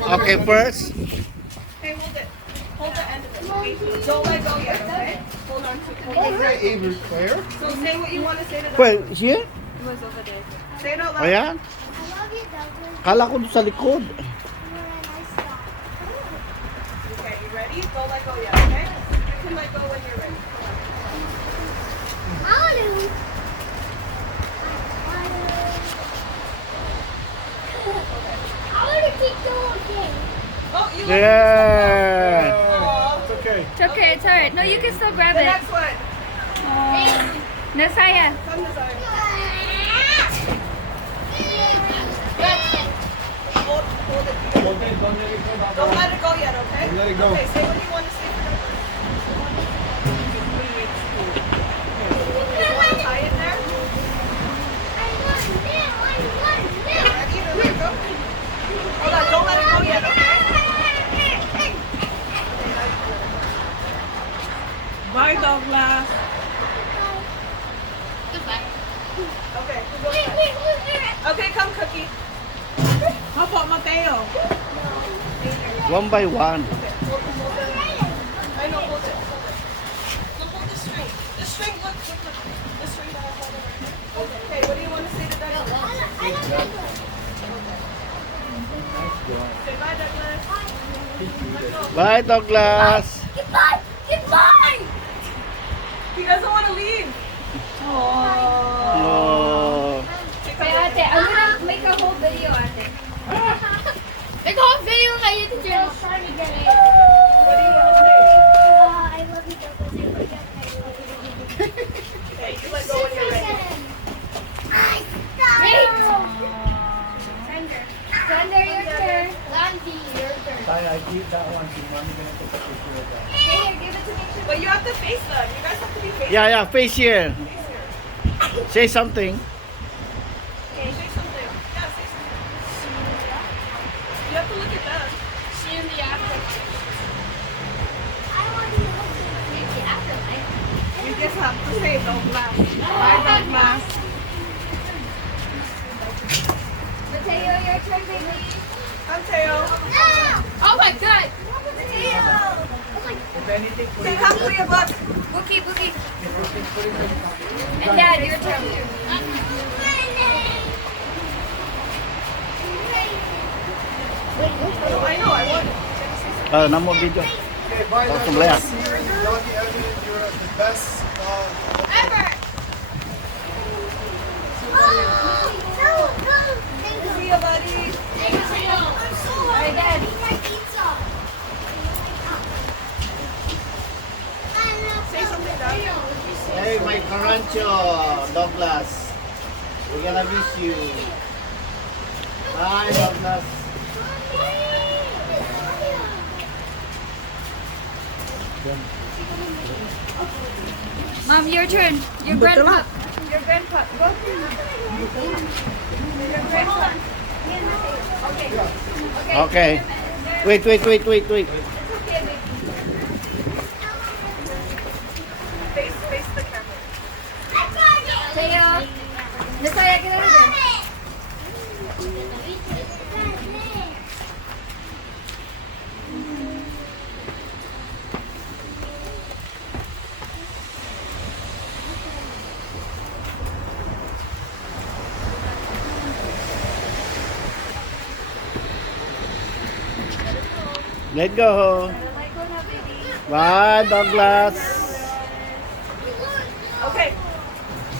Okay, first. Okay, hold it. Hold the end of it. Okay? Don't let go yet, okay? Hold on to it. Already repair? So say what you want to say to them. Wait, here? It was over there. Say it out loud. Ayan. I love you, Douglas. Kala ko doon sa likod. You're a nice dog. Okay, you ready? Don't let go yet, okay? You can let go when you're ready. I want to. I want to keep going. Oh, you Yeah. Oh, It's okay. It's okay, it's alright. No, you can still grab the it. next one. Nasaya. Come this side. Hold it. Don't let it go back. Don't let it go yet, okay? Don't let it go. Okay, say what you want to say to them. You want to tie it there? Ready to let it go? Hold on, don't let it go yet, okay? Bye, Douglas. Goodbye. Okay, who goes next? Okay, come, Cookie. How about Mateo? One by one. Okay, hold it. I know, hold it. Look, hold the string. The string, look. The string that I hold right here. Okay, what do you want to say to Douglas? Say bye, Douglas. Let's go. Bye, Douglas. Goodbye. Goodbye. He doesn't want to leave. Oh. Hey, ate, I'm gonna make a whole video, ate. Make a whole video on my YouTube channel trying to get it. What do you want to say? I love you, Douglas. I love you. Okay, you let go when you're ready. Thunder, your turn. Landy, your turn. I keep that one. So mommy gonna take a picture of that. Here, give it to me. But you have to face them. You guys have to be facing Yeah, face here. face here. Say something. Okay, say something. Yeah, say something. You have to look at them. See you in the afterlife. I want to look at the afterlife. You just have to say Douglas. Bye, Douglas. Mateo, your turn, baby. Come, Teo. Oh my god! If anything, put Say, it come to your book. Bookie, Bookie. put it in. And Dad, your turn. I know, I want it. Namo video. Okay, bye. Talk to Douglas. Blair. Doggy Evan, you're the best. Ever! See you, buddy. I'm so hungry. I need my pizza. Say something, Doug. Hey, my Carancho, Douglas. We're gonna miss you. Bye, Douglas. Mom, your turn. Your grandpa. Your grandpa. Go. Your grandpa. Okay. Wait. Face the camera. Mateo. Nasaya, get out of there. Let go. Let go now, baby. Bye, Douglas. Okay.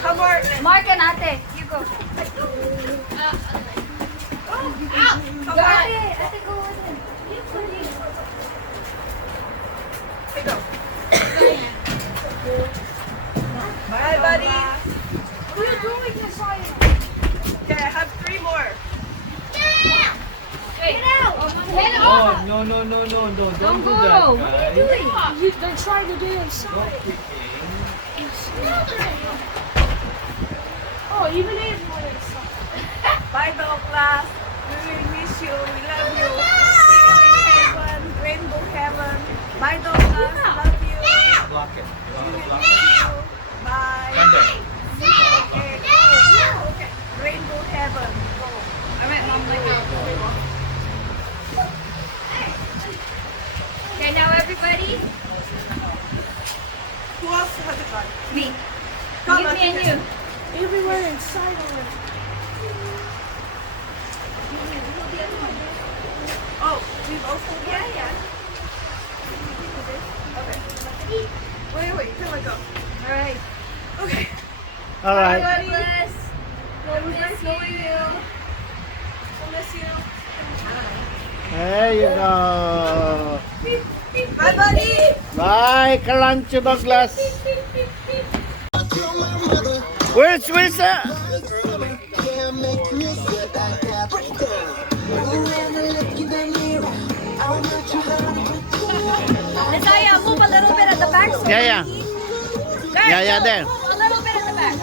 Come, Martin. Mark and ate, you go. Come Go, on. ate, go with him. Hey, go. Bye, buddy. What are you doing, Nasaya? Okay, I have 3 more. Get out! Get Oh, out! no. Don't do go. that, What guys. They're trying to do it inside. Oh, even if more inside. Bye, Douglas. We will miss you. We love you. See you in heaven. Rainbow heaven. Bye, Douglas. Love you. Block it. You want to block Miss it? you. Bye. Thunder. Okay, go. Okay. Rainbow heaven. Go. Alright, Mom, let go. We both hold it? Yeah. Okay. Wait, you can let go. All right. Okay. All right. God bless. It was nice knowing you. I'll miss you. There you go. Bye, buddy. Bye, Karancho Douglas. Where's that? Isaiah, move a little bit at the back. Yeah. Guys, Yeah, go. there. Move a little bit at the back.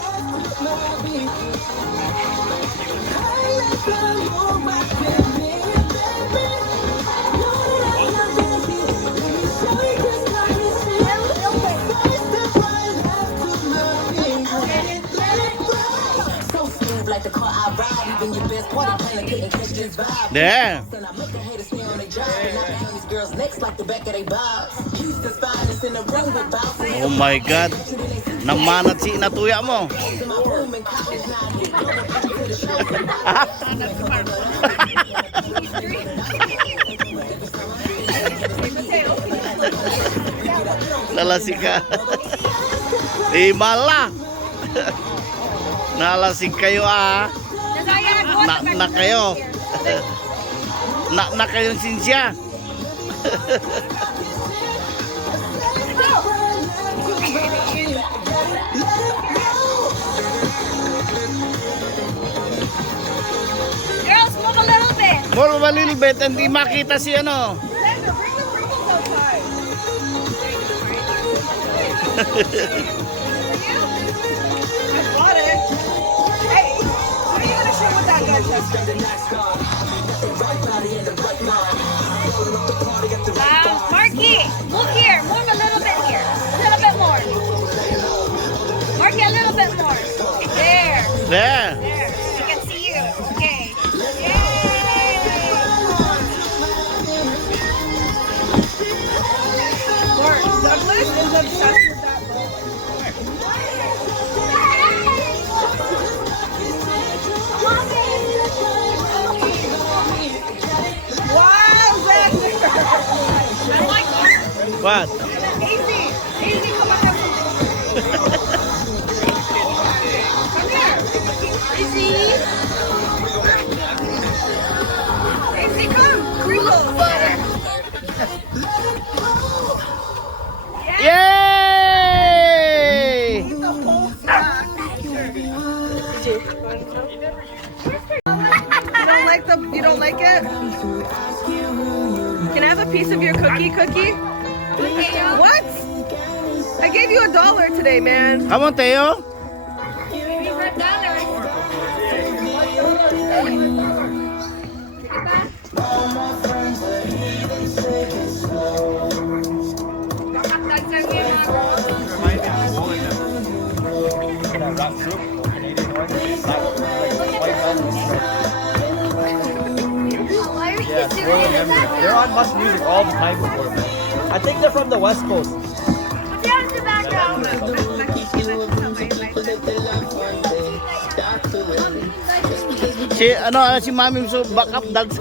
Like the car I ride, even your best party planner couldn't catch this vibe. There. And I make the haters stay on their job, and I hang these girls' necks like the back of their bobs. Houston's finest in the ring with bouncing. Oh my God. Namanat si natuya mo. To my room in college now, I get to the show. Nalasing ka. Mala. Nalasing kayo ah. Isaiah, go at the Na back. kayo. Na kayong sinsya. Girls, move a little bit. More a little bit, hindi makita si ano. Sandra, bring the Pringles outside. I bought it. Hey, what are you gonna show with that gun, Chester? Marky, move here. Move a little bit here. A little bit more. Marky, a little bit more. There. There. There. We can see you. Okay. Yay! Mark, Douglas is obsessed with that ball. Wow, Xander! I like that. What? Easy, come on, have some. Come here. Easy. Easy, come. Pringles. Yay! Eat the whole snack. You don't like it? Can I have a piece of your cookie? What? I gave you $1 today, man. Come on, Teo. Rock soup, Canadian one, white Yeah, still remember. They're on Must Music all the time before, man. I think they're from the West Coast. Si Mami so back up dogs.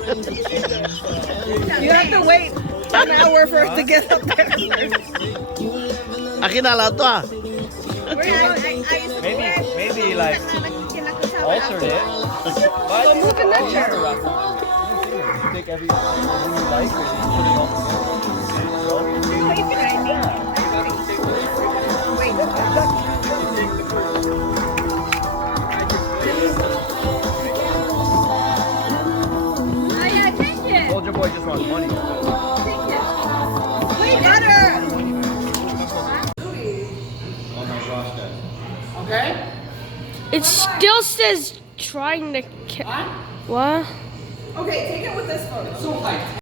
You have to wait an hour for it to get up there. Akin na lang to ah. Maybe like altered it. But So move in that chair. You take every you like, or you put it all Soldier Boy just wants money. Wait, butter. Okay? It still says trying to. What? Okay, take it with this photo.